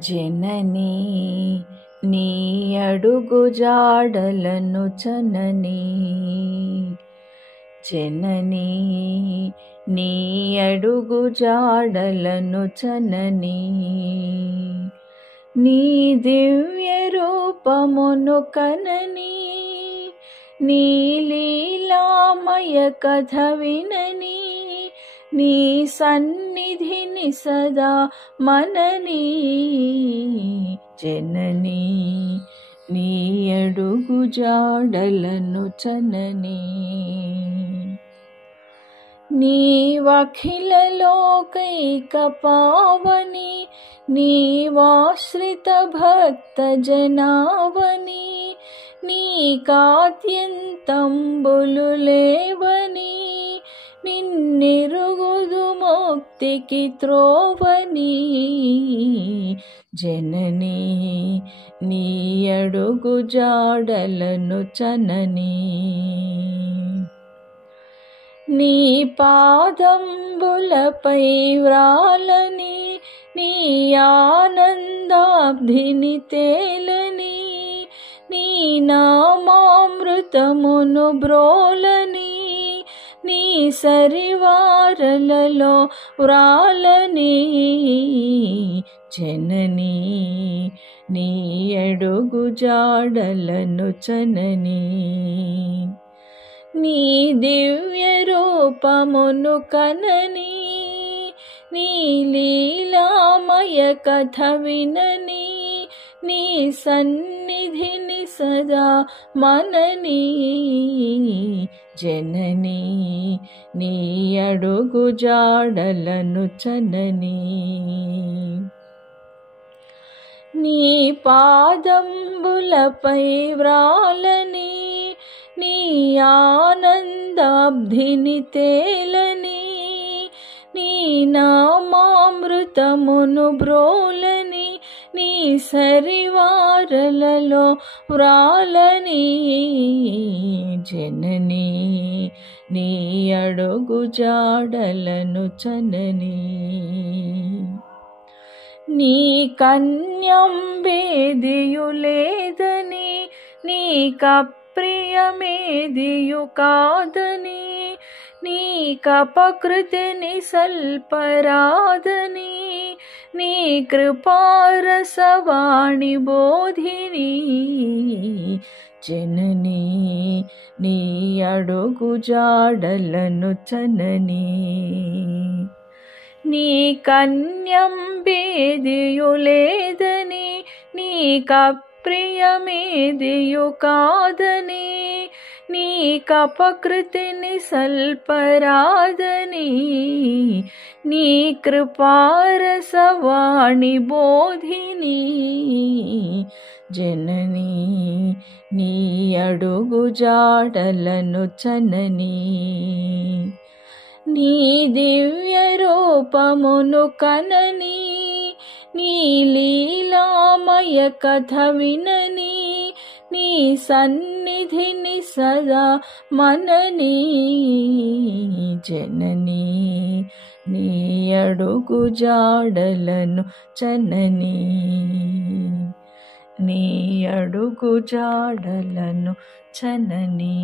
జననీ నీ అడుగు జాడలను చననీ, జననీ నీ అడుగు జాడలను చననీ, నీ దివ్య రూపమును కననీ, నీ లీలామయ కథ విననీ, నీ సన్నిధిని సదా మననీ, జననీ నీ అడుగు జాడలను చననీ. నీవఖిల లోకైక పావని, నీవాశ్రిత భక్త జనావని, నీకాత్యంతంబులు లేవని, నిన్నెరుగుదు ముక్తికి త్రోవని, జననీ నీ అడుగు జాడలను చననీ. నీ పాదంబులపై వ్రాలని, నీ ఆనందాబ్ధిని తేలని, నీ నామామృతమును బ్రోలని, నీ సరివారలలో వ్రాలని, జననీ నీ అడుగు జాడలను చననీ. నీ దివ్య రూపమును కననీ, నీ లీలామయ కథ విననీ, నీ సన్నిధిని సదా మననీ, జననీ నీ అడుగు జాడలను చననీ. నీ పాదంబులపై వ్రాలని, నీ ఆనందాబ్ధిని తేలని, నీ నామామృతమును బ్రోలని, నీ సరివారలలో వ్రాలని, జననీ నీ అడుగు జాడలను చననీ. నీ కన్యంబేదియు లేదని, నీకప్రియమేదియు కాదని, నీకపకృతిని సల్పరాదని, నీ కృపారసవాణి బోధిని, జననీ నీ అడుగు జాడలను చననీ. నీ కన్యంబేదియు లేదని, నీకప్రియమేదియు కాదని, నీకపకృతిని సల్పరాదని, నీ కృపారసవాణి బోధిని, జననీ నీ అడుగు జాడలను చననీ. నీ దివ్య రూపమును కననీ, నీ లీలామయ కథ విననీ, నీ సన్నిధిని సదా మననీ, జననీ నీ అడుగు జాడలను చననీ. నీ అడుగు జాడలను చననీ.